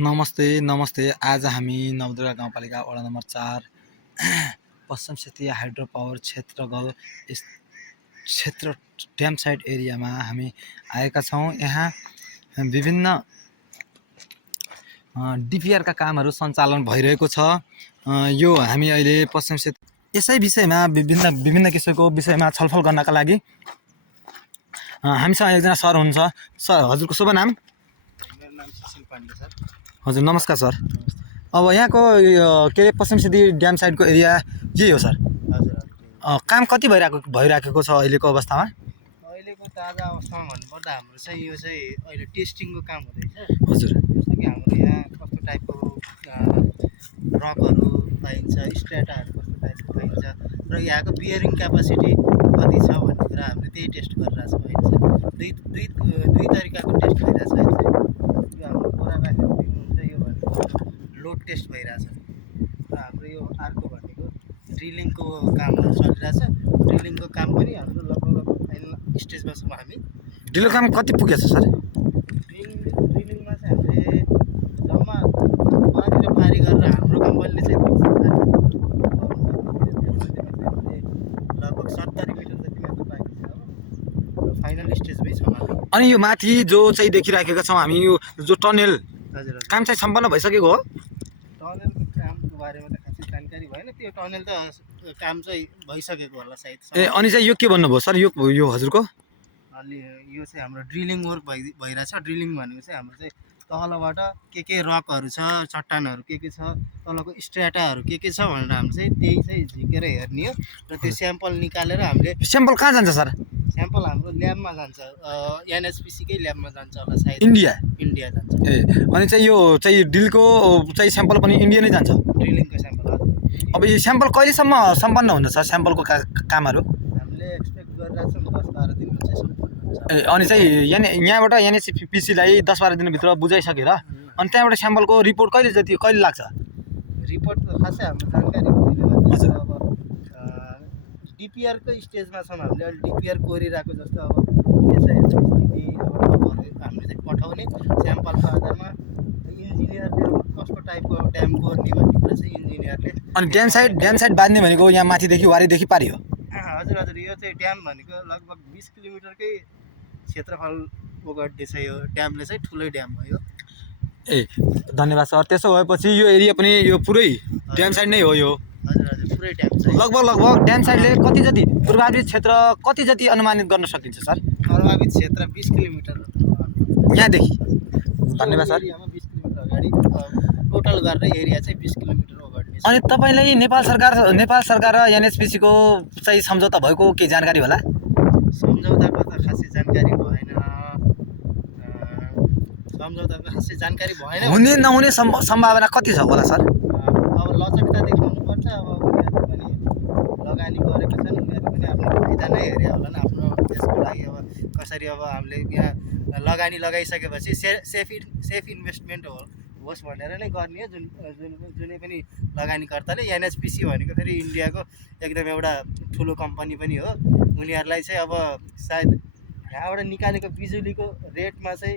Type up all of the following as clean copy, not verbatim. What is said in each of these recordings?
नमस्ते नमस्ते। आज हामी नवदुर्गा गाउँपालिका वडा नम्बर 4 पश्चिम क्षेत्रीय हाइड्रो पावर क्षेत्र ड्याम साइड एरियामा हामी आएका छौँ। यहाँ विभिन्न डिपिआरका कामहरू सञ्चालन भइरहेको छ। यो हामी अहिले पश्चिम क्षेत्र यसै विषयमा विभिन्न किसिमको विषयमा छलफल गर्नका लागि हामीसँग एकजना सर हुनुहुन्छ। सर, हजुरको शुभ नाम? मेरो नाम सुशील पाण्डे सर। हजुर नमस्कार सर। अब यहाँको के अरे पश्चिम क्षेत्रीय ड्याम साइडको एरिया यही हो सर? हजुर हजुर। काम कति भइराखेको छ अहिलेको अवस्थामा? अहिलेको ताजा अवस्थामा भन्नुपर्दा हाम्रो चाहिँ यो चाहिँ अहिले टेस्टिङको काम हुँदैछ। हजुर। जस्तो कि हाम्रो यहाँ कस्तो टाइपको रकहरू पाइन्छ, स्ट्राटाहरू कस्तो टाइपको पाइन्छ र यहाँको बियरिङ क्यापासिटी कति छ भन्ने कुरा हामीले त्यही टेस्ट गरिरहेछौँ। अहिले चाहिँ दुई तरिकाको टेस्ट भइरहेछ। अहिले चाहिँ यो हाम्रो बोरा राखेर दिनुहुन्छ, यो भनेको लोड टेस्ट भइरहेछ र हाम्रो यो अर्को भनेको ड्रिलिङको कामहरू चलिरहेछ। ड्रिलिङको काम पनि हाम्रो लगभग फाइनल स्टेजमा छौँ हामी। ड्रिलको काम कति पुगेछ सर? ड्रिलिङमा चाहिँ हामीले जम्मा पारी गरेर हाम्रो कम्पनीले चाहिँ लगभग 70 मिटर जति मात्र बाँकी छ अब। फाइनल स्टेजमै छौँ हामी। अनि यो माथि जो चाहिँ देखिराखेका छौँ हामी, यो जो टनेल हजुर हजुर। काम चाहिँ सम्पन्न भइसकेको हो? टनेलको कामको बारेमा त खासै जानकारी भएन। त्यो टनेल त काम चाहिँ भइसकेको होला सायद। अनि चाहिँ यो के भन्नुभयो सर? यो हजुरको अलि यो चाहिँ हाम्रो ड्रिलिङ वर्क भइरहेछ। ड्रिलिङ भनेको चाहिँ हाम्रो चाहिँ तलबाट के रकहरू छ, चट्टानहरू के छ, तलको स्ट्राटाहरू के छ भनेर हामी चाहिँ त्यही चाहिँ झिकेर हेर्ने हो र त्यो स्याम्पल निकालेर हामीले स्याम्पल कहाँ जान्छ सर? स्याम्पल हाम्रो ल्याबमा जान्छ, एनएचपिसीकै ल्याबमा जान्छ होला सायद। इन्डिया जान्छ। अनि चाहिँ यो चाहिँ ड्रिलको चाहिँ स्याम्पल पनि इन्डिया नै जान्छ? ड्रिलिङको स्याम्पल हजुर। अब यो स्याम्पल कहिलेसम्म सम्पन्न हुन्छ सर? स्याम्पलको कामहरू हामीले एक्सपेक्ट गरिरहेछौँ 10-12 दिनमा चाहिँ सम्पन्न हुन्छ। अनि चाहिँ यहाँबाट एनएचपिसीलाई 10-12 दिनभित्र बुझाइसकेर अनि त्यहाँबाट स्याम्पलको रिपोर्ट कहिले लाग्छ? रिपोर्ट त खासै हाम्रो जानकारी हुँदैन। हजुर। अब डिपिआरको स्टेजमा छौँ हामीले। अहिले डिपिआर कोरिरहेको जस्तो अब के छ यसको स्थिति, अब हामीले चाहिँ पठाउने स्याम्पलको आधारमा इन्जिनियरले अब कस्तो टाइपको ड्याम कोर्ने भन्ने कुरा चाहिँ इन्जिनियरले। अनि ड्याम साइड बाँध्ने भनेको यहाँ माथिदेखि वारीदेखि पारि हो? हजुर हजुर। यो चाहिँ ड्याम भनेको लगभग 20 किलोमिटरकै क्षेत्रफल ओगट्ने छ। यो ड्यामले चाहिँ ठुलै ड्याम भयो। धन्यवाद सर। त्यसो भएपछि यो एरिया पनि यो पुरै ड्याम साइड नै हो? यो हजुर हजुर, पुरै ड्याम छ। लगभग ड्याम साइडले कति जति प्रभावित क्षेत्र कति जति अनुमानित गर्न सकिन्छ सर? प्रभावित क्षेत्र 20 किलोमिटर यहाँदेखि। धन्यवाद सर। 20 किलोमिटर अगाडि टोटल गरेर एरिया चाहिँ 20 किलोमिटर ओगट्ने छ। अनि तपाईँलाई नेपाल सरकार र एनएचपिसीको चाहिँ सम्झौता भएको केही जानकारी होला? सम्झौताको त खासै जानकारी भएन। सम्झौताको खासै जानकारी भएन। हुने नहुने सम्भावना कति छ होला सर? अब लचकता देखाउनुपर्छ। अब उनीहरूले पनि लगानी गरेको छन्, उनीहरूले पनि आफ्नो फाइदा नै हेरे होला नि आफ्नो देशको लागि। अब कसरी अब हामीले यहाँ लगानी लगाइसकेपछि सेफ इन्भेस्टमेन्ट होस् भनेर नै गर्ने हो। जुनै पनि लगानीकर्ताले। एनएचपिसी भनेको फेरि इन्डियाको एकदम एउटा ठुलो कम्पनी पनि हो। उनीहरूलाई चाहिँ अब सायद यहाँबाट निकालेको बिजुलीको रेटमा चाहिँ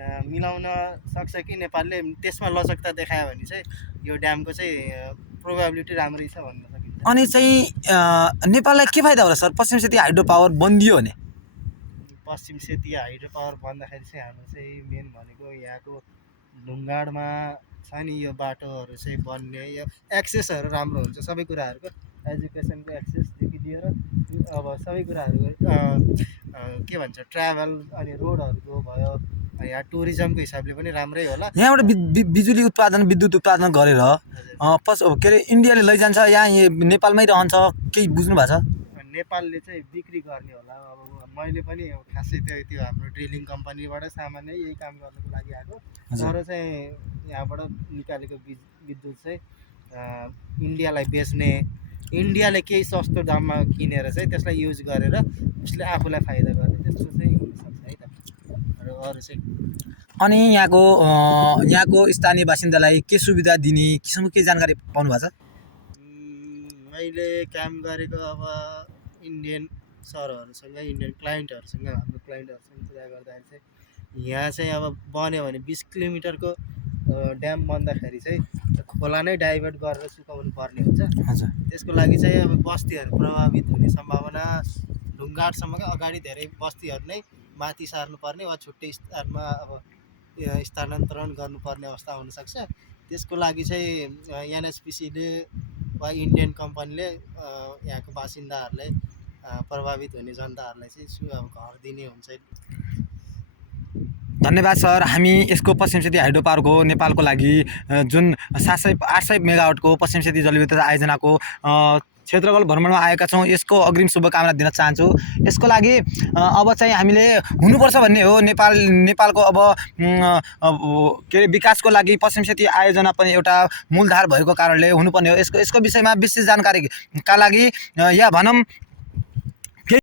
मिलाउन सक्छ कि नेपालले त्यसमा लचकता देखायो भने चाहिँ यो ड्यामको चाहिँ प्रोबेबिलिटी राम्रै छ भन्न सकिन्छ। अनि चाहिँ नेपाललाई के फाइदा होला सर पश्चिम क्षेत्रीय हाइड्रो पावर बन्दियो भने? पश्चिम क्षेत्रीय हाइड्रो पावर भन्दाखेरि चाहिँ हाम्रो चाहिँ मेन भनेको यहाँको ढुङ्गाडमा छ नि यो बाटोहरू चाहिँ बन्ने, यो एक्सेसहरू राम्रो हुन्छ सबै कुराहरूको। एजुकेसनको एक्सेसदेखि लिएर अब सबै कुराहरू के भन्छ ट्राभल अनि रोडहरूको भयो। यहाँ टुरिज्मको हिसाबले पनि राम्रै होला। यहाँबाट विद्युत उत्पादन गरेर के अरे इन्डियाले लैजान्छ, यहाँ नेपालमै रहन्छ, केही बुझ्नु भएको छ? नेपालले चाहिँ बिक्री गर्ने होला। अब मैले पनि खासै त्यो हाम्रो ड्रिलिङ कम्पनीबाट सामान्य यही काम गर्नको लागि आएको। तर चाहिँ यहाँबाट निकालेको विद्युत चाहिँ इन्डियालाई बेच्ने, इन्डियाले केही सस्तो दाममा किनेर चाहिँ त्यसलाई युज गरेर उसले आफूलाई फाइदा गर्ने, त्यस्तो चाहिँ हुनसक्छ है त। अरू चाहिँ अनि यहाँको स्थानीय बासिन्दालाई के सुविधा दिने किसिमको के जानकारी पाउनु भएको छ? मैले काम गरेको अब इन्डियन सरहरूसँग, इन्डियन क्लाइन्टहरूसँग, हाम्रो क्लाइन्टहरूसँग कुरा गर्दाखेरि चाहिँ यहाँ चाहिँ अब बन्यो भने 20 किलोमिटरको ड्याम बन्दाखेरि चाहिँ खोला नै डाइभर्ट गरेर सुकाउनु पर्ने हुन्छ। हजुर त्यसको लागि चाहिँ अब बस्तीहरू प्रभावित हुने सम्भावना ढुङ्गाडसम्मकै अगाडि धेरै बस्तीहरू नै माथि सार्नुपर्ने वा छुट्टै स्तरमा अब स्थानान्तरण गर्नुपर्ने अवस्था हुनसक्छ। त्यसको लागि चाहिँ एनएचपिसीले वा इन्डियन कम्पनीले यहाँको बासिन्दाहरूलाई प्रभावित हुने जनताहरूलाई चाहिँ अब घर दिने हुन्छ। धन्यवाद सर। हामी यसको पश्चिम सेती हाइड्रो पावरको नेपालको लागि जुन 800 मेगावाटको पश्चिम सेती जलविद्युत आयोजनाको क्षेत्रफल भ्रमणमा आएका छौँ, यसको अग्रिम शुभकामना दिन चाहन्छु। यसको लागि अब चाहिँ हामीले हुनुपर्छ भन्ने हो। नेपालको अब के अरे विकासको लागि पश्चिम सेती आयोजना पनि एउटा मूलधार भएको कारणले हुनुपर्ने हो। यसको विषयमा विशेष जानकारीका लागि या भनौँ